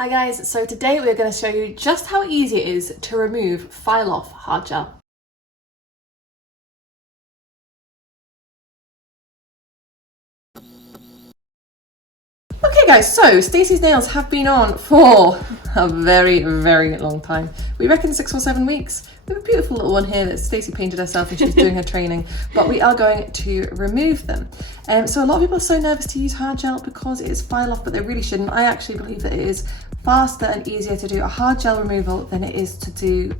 Hi guys, so today we're going to show you just how easy it is to remove file off hard gel. Okay guys, so Stacey's nails have been on for a very long time. We reckon 6 or 7 weeks. We have a beautiful little one here that Stacey painted herself and she's doing her training, but we are going to remove them. So a lot of people are so nervous to use hard gel because it is file off, but they really shouldn't. I actually believe that it is faster and easier to do a hard gel removal than it is to do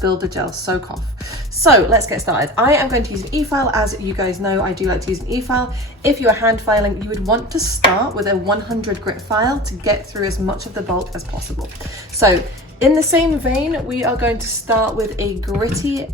Builder Gel soak off. So let's get started. I am going to use an eFile. As you guys know, I do like to use an eFile. If you are hand filing, you would want to start with a 100 grit file to get through as much of the bulk as possible. So in the same vein, we are going to start with a gritty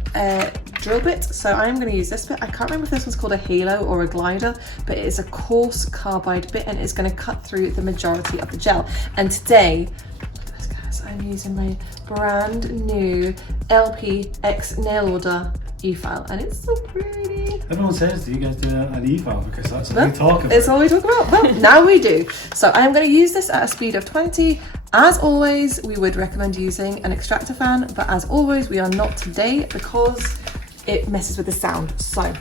drill bit. So I'm going to use this bit. I can't remember if this one's called a halo or a glider, but it is a coarse carbide bit and it's going to cut through the majority of the gel. And today, look at this guys, I'm using my brand new LPX nail order eFile and it's so pretty. Everyone says that you guys do an eFile because that's what we talk about. It's all we talk about. Well, now we do. So I am going to use this at a speed of 20. As always, we would recommend using an extractor fan, but as always, we are not today because it messes with the sound. So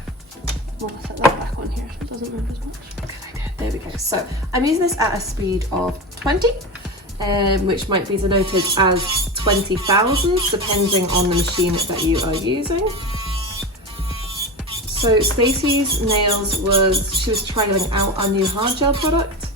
we'll set that back on here so it doesn't move as much. There we go. So I'm using this at a speed of 20. Which might be denoted as 20,000 depending on the machine that you are using. So Stacey's nails she was trialing out our new hard gel product,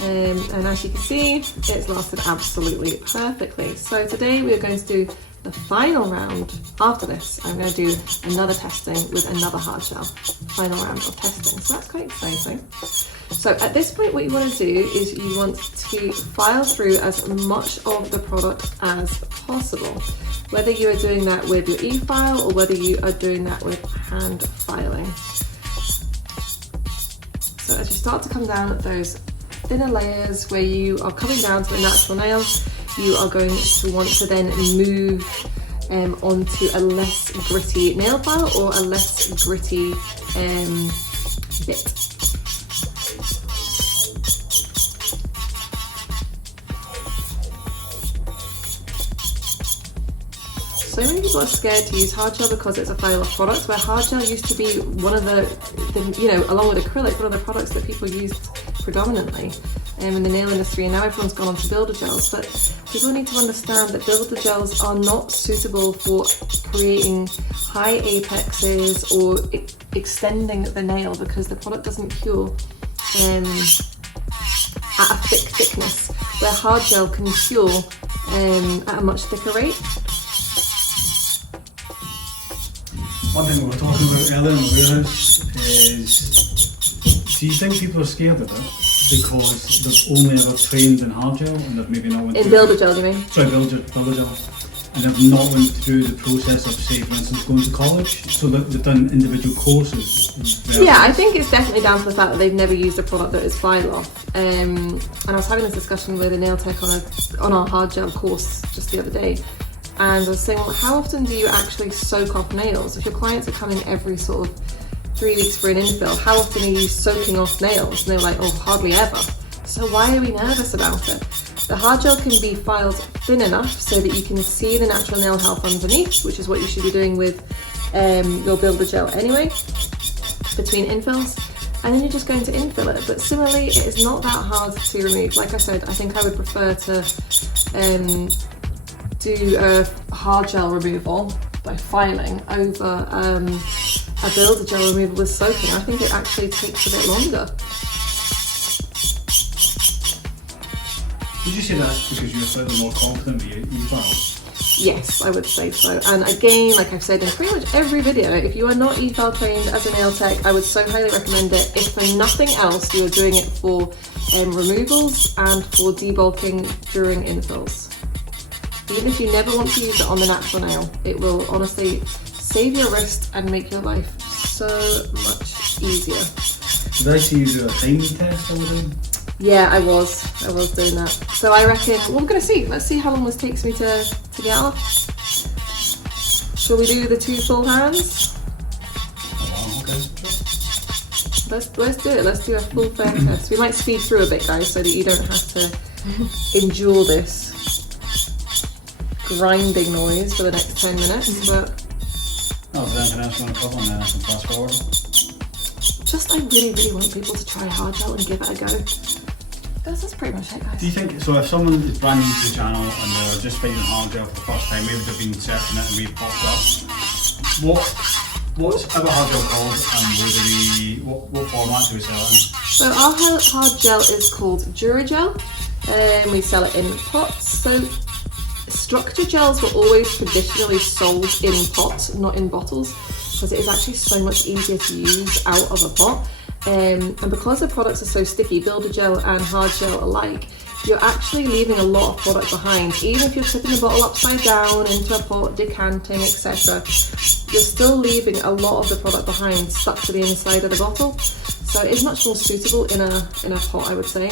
and as you can see, it's lasted absolutely perfectly. So today we are going to do the final round. After this, I'm going to do another testing with another hard gel. Final round of testing, so that's quite exciting. So at this point, what you want to do is you want to file through as much of the product as possible, whether you are doing that with your eFile or whether you are doing that with hand filing. So as you start to come down those thinner layers where you are coming down to a natural nail, you are going to want to then move onto a less gritty nail file or a less gritty bit. So many people are scared to use hard gel because it's a file off product, where hard gel used to be one of the along with acrylic, one of the products that people used predominantly in the nail industry, and now everyone's gone on to builder gels. But people need to understand that builder gels are not suitable for creating high apexes or extending the nail because the product doesn't cure at a thick thickness, where hard gel can cure at a much thicker rate. One thing we were talking about earlier in the warehouse is, do you think people are scared of it because they've only ever trained in hard gel and they've maybe not went through... In builder gel, you mean? Sorry, builder gel. And they've not went through the process of, say, for instance, going to college, so that they've done individual courses. Yeah, I think it's definitely down to the fact that they've never used a product that is file off. And I was having this discussion with a nail tech on our hard gel course just the other day. And I was saying, well, how often do you actually soak off nails? If your clients are coming every sort of 3 weeks for an infill, how often are you soaking off nails? And they're like, oh, hardly ever. So why are we nervous about it? The hard gel can be filed thin enough so that you can see the natural nail health underneath, which is what you should be doing with your builder gel anyway, between infills. And then you're just going to infill it. But similarly, it is not that hard to remove. Like I said, I think I would prefer to do a hard gel removal by filing over a builder gel removal with soaking. I think it actually takes a bit longer. Would you say that's because you're slightly more confident with your eFile? Yes, I would say so. And again, like I've said in pretty much every video, if you are not eFile trained as a nail tech, I would so highly recommend it. If for nothing else, you're doing it for removals and for debulking during infills. Even if you never want to use it on the natural nail, it will honestly save your wrist and make your life so much easier. Did I see you do a timing test all the time? Yeah, I was doing that. So I reckon, well, we're going to see. Let's see how long this takes me to get off. Shall we do the 2 full hands? Oh, okay. Let's do it. Let's do a full fair test. We might speed through a bit, guys, so that you don't have to endure this grinding noise for the next 10 minutes, but Oh, is there anything else you want to cover and then I can fast forward? just I really want people to try hard gel and give it a go. That's pretty much it, guys. Do you think, so if someone is brand new to the channel and they're just finding hard gel for the first time, maybe they've been searching it and we've popped up, what's our hard gel called and what format do we sell it in? So our hard gel is called Dura Gel, and we sell it in pots. So structure gels were always traditionally sold in pots, not in bottles, because it is actually so much easier to use out of a pot. And because the products are so sticky, builder gel and hard gel alike, you're actually leaving a lot of product behind. Even if you're tipping the bottle upside down into a pot, decanting, etc., you're still leaving a lot of the product behind stuck to the inside of the bottle. So it is much more suitable in a pot, I would say.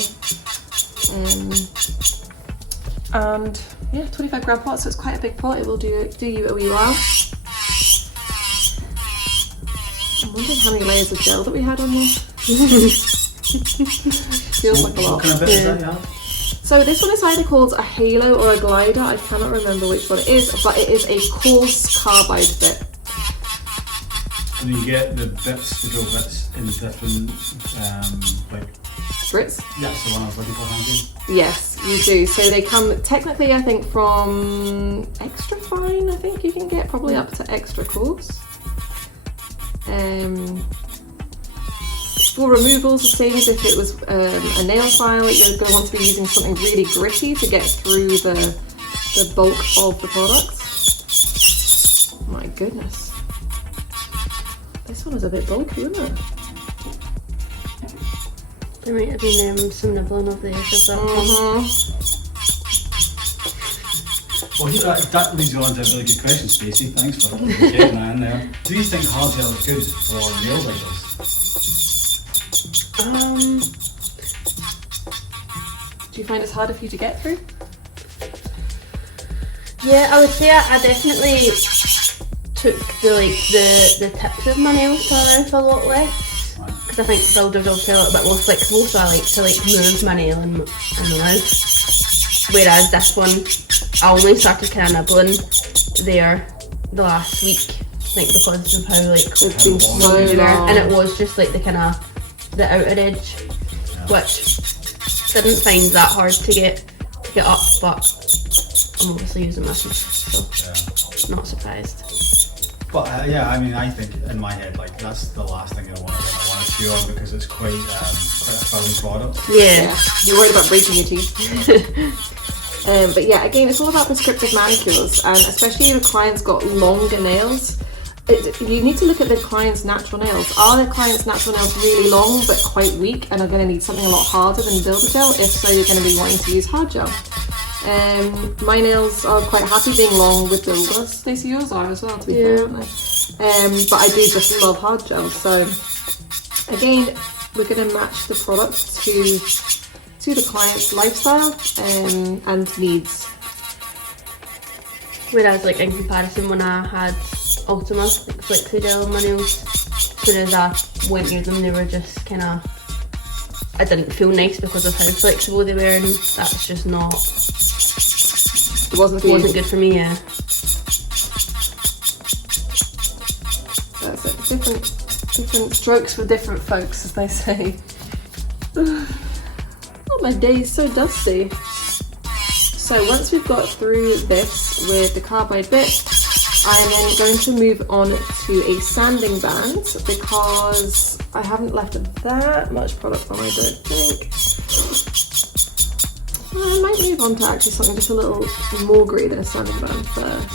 And yeah, 25 gram pot, so it's quite a big pot. It will do you a wee while. I'm wondering how many layers of gel that we had on there. Feels like a lot. What kind of bit is that you have? So this one is either called a halo or a glider. I cannot remember which one it is, but it is a coarse carbide bit. And you get the bits, the drill bits in different, like... Brits? That's the one I was looking for, thank you. Yes, you do. So they come technically, I think, from extra fine. I think you can get probably up to extra coarse. For removals, the same as if it was a nail file. You're going to want to be using something really gritty to get through the bulk of the product. My goodness, this one is a bit bulky, isn't it? There might have been some nibbling of the edge of that. Well, that leads on to a really good question, Stacey. Thanks for getting that in there. Do you think hard gel is good for nail writers? Do you find it's harder for you to get through? Yeah, I would say I definitely took the tips of my nails off a lot less. Because I think builders obviously a little bit more flexible, so I like to move my nail and the mouth. Whereas this one, I only started kind of nibbling there the last week, I think, because of how It's been so long. and it was just like the kind of the outer edge, which didn't find that hard to get up, but I'm obviously using my teeth, so not surprised. But yeah, I mean, I think in my head, like that's the last thing I want to chew on because it's quite a firm product. Yeah. You're worried about breaking your teeth. But yeah, again, it's all about prescriptive manicures, and especially if a client's got longer nails. You need to look at the client's natural nails. Are the client's natural nails really long but quite weak and are going to need something a lot harder than builder gel? If so, you're going to be wanting to use hard gel. My nails are quite happy being long with builder. Stacey, yours are as well, to be fair, aren't they? But I do just love hard gel. So again, we're going to match the product to the client's lifestyle and needs. Whereas in comparison, when I had Ultima Flexi Gel on my nails, as soon as I went near them, they were just kind of, I didn't feel nice because of how flexible they were, and that's just not, It wasn't good for me, yeah. That's it. Different strokes for different folks, as they say. Oh, my day is so dusty. So once we've got through this with the carbide bit, I'm then going to move on to a sanding band because I haven't left that much product on, I don't think. I might move on to actually something just a little more gritty than a sanding band first.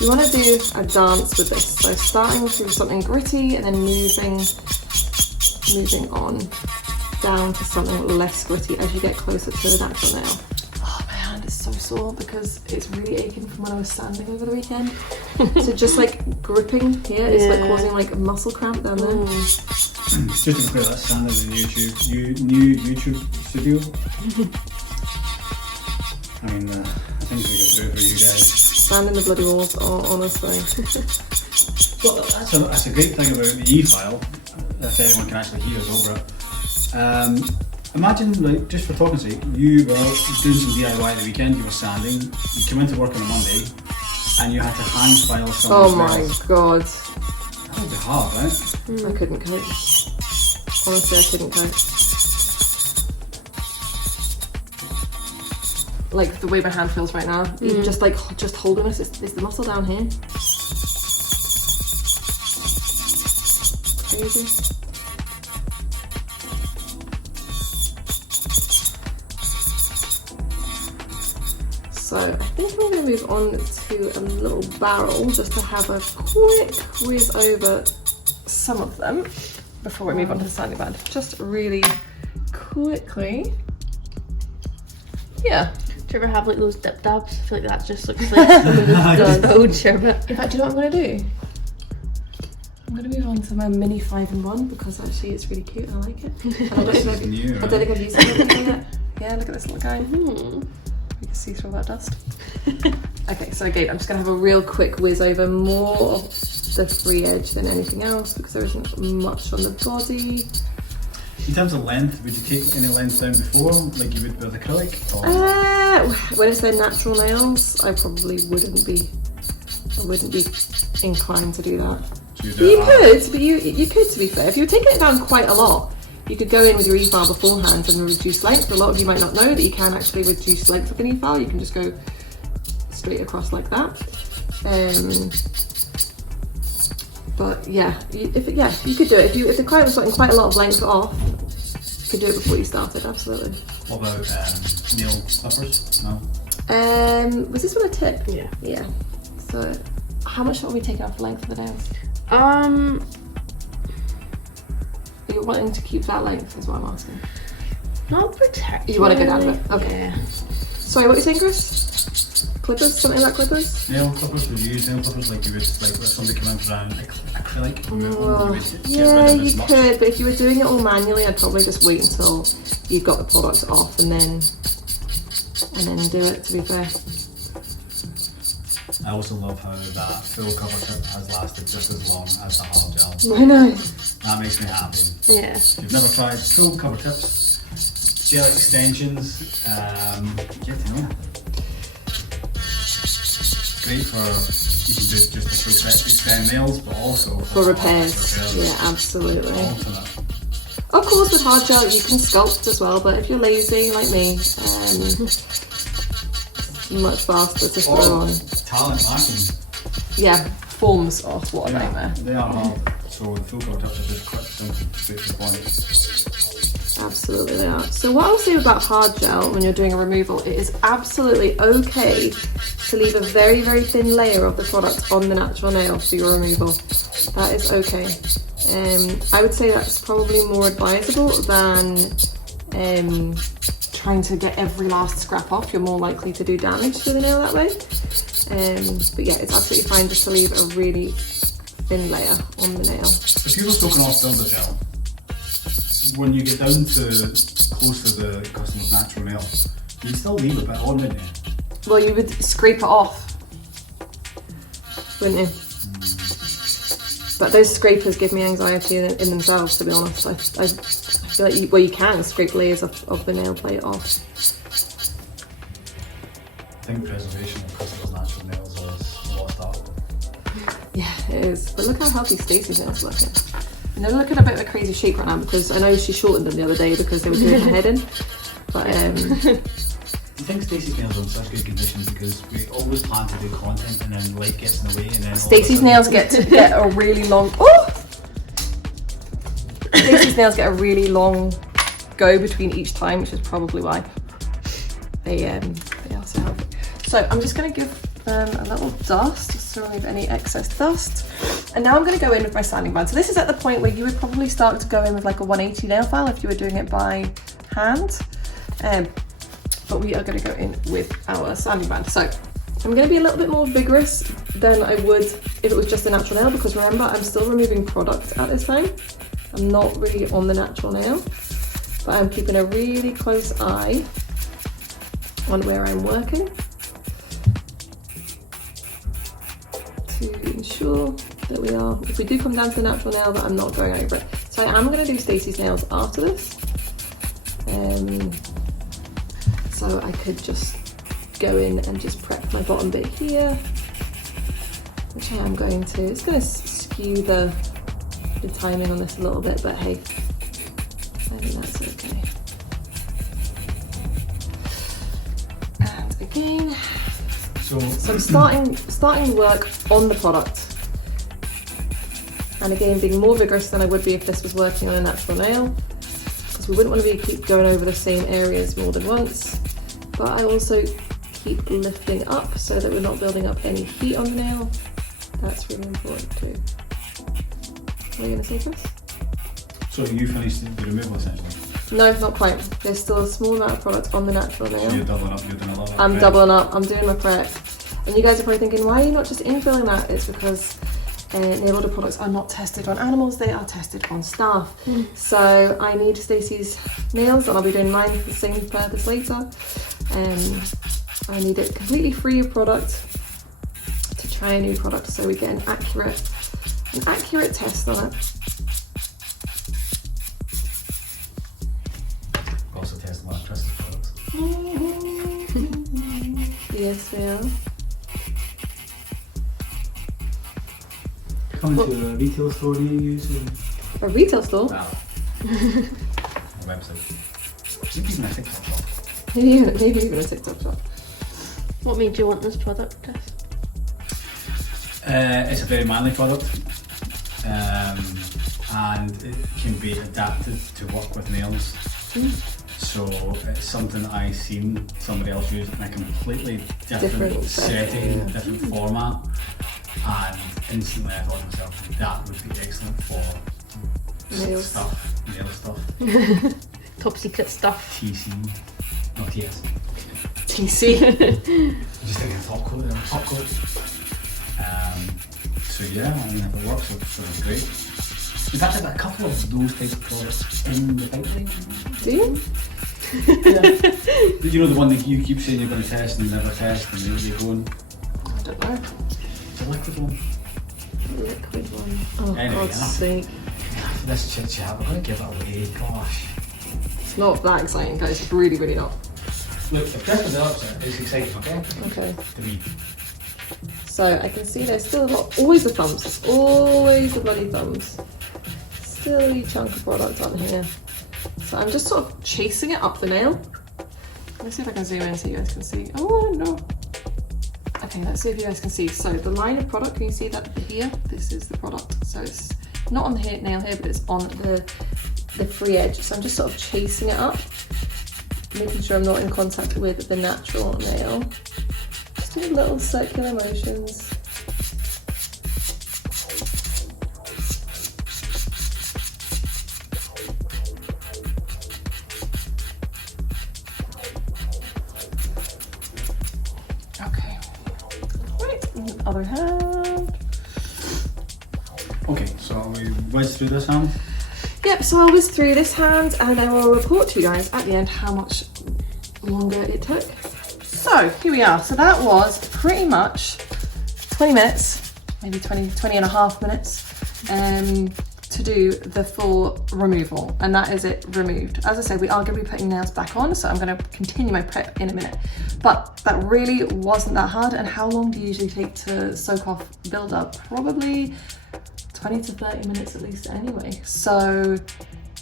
You want to do a dance with this, so starting through something gritty and then moving on down to something less gritty as you get closer to the natural nail. Oh, my hand is so sore because it's really aching from when I was sanding over the weekend. So just gripping here is causing a muscle cramp down there. Just to be clear, that's standard in new YouTube studio. I mean, things we get through for you guys. Sanding the bloody walls, honestly. Well, that's a great thing about the eFile, if anyone can actually hear us over it. Imagine, like, just for talking sake, you were doing some DIY at the weekend, you were sanding, you came into work on a Monday, and you had to hand file some Oh of the my nails. god. That would be hard, right? I couldn't cope. Honestly, I couldn't cope. Like the way my hand feels right now, even just holding this is the muscle down here. Crazy. So I think I'm going to move on to a little barrel just to have a quick whiz over some of them before we move on to the sanding band. Just really quickly. Yeah. Do you ever have like those dip dabs? I feel like that just looks like old sherbet. In fact, do you know what I'm going to do? I'm going to move on to my mini 5-in-1 because actually it's really cute and I like it. And I don't think I've used it yet. Yeah, look at this little guy. You can see through all that dust. Okay, so again, I'm just going to have a real quick whiz over more of the free edge than anything else because there isn't much on the body. In terms of length, would you take any length down before, like you would with acrylic? Or? When it's their natural nails, I probably wouldn't be inclined to do that. You could, but you could, to be fair. If you were taking it down quite a lot, you could go in with your eFile beforehand and reduce length. A lot of you might not know that you can actually reduce length with an eFile. You can just go straight across like that. But yeah, you could do it. If the client was getting quite a lot of length off, you could do it before you started, absolutely. What about nail clippers? No? Was this one a tip? Yeah. Yeah. So how much are we taking off the length of the nails? You're wanting to keep that length is what I'm asking. Not particularly. You want to go down a bit? Okay. Yeah. Sorry, what were you saying, Chris? Clippers? Something like clippers? Nail clippers? Would you use nail clippers like you would like let somebody come in for an acrylic removal? Yeah, you could, but if you were doing it all manually, I'd probably just wait until you got the product off and then do it, to be fair. I also love how that full cover tip has lasted just as long as the hard gel. I know. That makes me happy. Yeah. If you've never tried full cover tips, gel extensions, get to know. Great for, you can do just a full set to extend nails, but also For repairs. Yeah, absolutely. Alternate. Of course, with hard gel, you can sculpt as well, but if you're lazy like me, much faster to throw on. Talent lacking. Yeah, forms are what a Yeah, nightmare. they are hard. So the full cover tips are just quick, simple, straight to the point. Absolutely they are. So what I'll say about hard gel when you're doing a removal, it is absolutely okay to leave a very, very thin layer of the product on the natural nail for your removal. That is okay. I would say that's probably more advisable than trying to get every last scrap off. You're more likely to do damage to the nail that way. But yeah, it's absolutely fine just to leave a really thin layer on the nail. If you were talking off Dura Gel, when you get down to close to the customer's natural nail, you still leave a bit on, wouldn't you? Well, you would scrape it off, wouldn't you? But those scrapers give me anxiety in themselves, to be honest. I feel like you can scrape layers of the nail plate off. I think preservation of customers' natural nails is a lost art. Yeah, it is. But look how healthy Stacey's nails look. And they're looking a bit of a crazy shape right now because I know she shortened them the other day because they were doing her head in. But Do you think Stacey's nails are in such good condition because we always plan to do content and then life gets in the way and then Stacey's nails get a really long Stacey's nails get a really long go between each time, which is probably why they are so healthy. So I'm just going to give them a little dust just to remove any excess dust. And now I'm going to go in with my sanding band. So this is at the point where you would probably start to go in with like a 180 nail file if you were doing it by hand. But we are going to go in with our sanding band. So I'm going to be a little bit more vigorous than I would if it was just a natural nail, because remember, I'm still removing product at this time. I'm not really on the natural nail, but I'm keeping a really close eye on where I'm working to ensure that we are, if we do come down to the natural nail, that I'm not going over it. So I am going to do Stacey's nails after this. So I could just go in and just prep my bottom bit here, which I am going to. It's going to skew the timing on this a little bit, but hey, I think that's okay. And again, so I'm starting work on the product. And again, being more vigorous than I would be if this was working on a natural nail, because we wouldn't want to keep going over the same areas more than once. But I also keep lifting up so that we're not building up any heat on the nail. That's really important too. What are you going to say, Chris? So you finished the removal essentially? No, not quite. There's still a small amount of product on the natural nail. So you're doubling up, you're doing a lot of I'm doubling up, I'm doing my prep. And you guys are probably thinking, why are you not just infilling that? It's because nail builder products are not tested on animals, they are tested on staff. So I need Stacey's nails, and I'll be doing mine for the same purpose later. I need it completely free of product to try a new product, so we get an accurate test on it. Also test a lot of trusted products. Yes, we are. Coming to a retail store near you soon. A retail store? Wow. A website. Maybe even a TikTok shop. Maybe even a TikTok shop. What made you want this product, Tess? It's a very manly product, and it can be adapted to work with nails. So it's something that I've seen somebody else use in a completely different setting, different format, and instantly I thought to myself, that would be excellent for nail stuff. Top secret stuff. TC, not TS. TC. Just thinking top coat there, top coat. So yeah, I mean, if it works, it's great. We've actually got a couple of those types of products in the pipeline. Do you? Yeah. You know the one that you keep saying you're going to test and you never test, and you're going. I don't know. The liquid one. Liquid one. Oh, Anyway, God's sake. This shit you have, I'm going to give it away, gosh. It's not that exciting, guys. It's really, really not. Look, if Chris develops it, it's exciting, okay? Okay. To me. So I can see there's still a lot, always the thumbs. It's always the bloody thumbs. Still a chunk of product on here. So I'm just sort of chasing it up the nail. Let's see if I can zoom in so you guys can see. Oh no. Okay, let's see if you guys can see. So the line of product, can you see that here? This is the product. So it's not on the nail here, but it's on the free edge. So I'm just sort of chasing it up, making sure I'm not in contact with the natural nail. Just doing little circular motions. Okay. Right, other hand. Okay, so we whiz through this hand. Yep, so I was through this hand and I will report to you guys at the end how much longer it took. So here we are. So that was pretty much 20 minutes, maybe 20 and a half minutes to do the full removal, and that is it removed. As I said, we are going to be putting nails back on, so I'm going to continue my prep in a minute. But that really wasn't that hard. And how long do you usually take to soak off build up? Probably 20 to 30 minutes at least anyway. So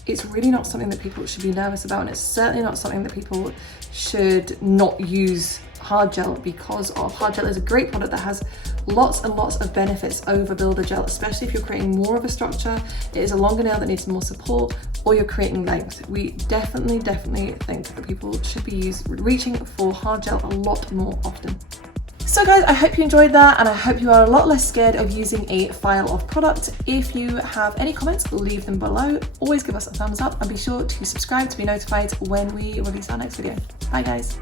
it's really not something that people should be nervous about, and it's certainly not something that people should not use hard gel because of. Hard gel is a great product that has lots and lots of benefits over builder gel, especially if you're creating more of a structure, it is a longer nail that needs more support, or you're creating length. We definitely think that people should be reaching for hard gel a lot more often. So guys, I hope you enjoyed that, and I hope you are a lot less scared of using a file of product. If you have any comments, leave them below. Always give us a thumbs up and be sure to subscribe to be notified when we release our next video. Bye guys.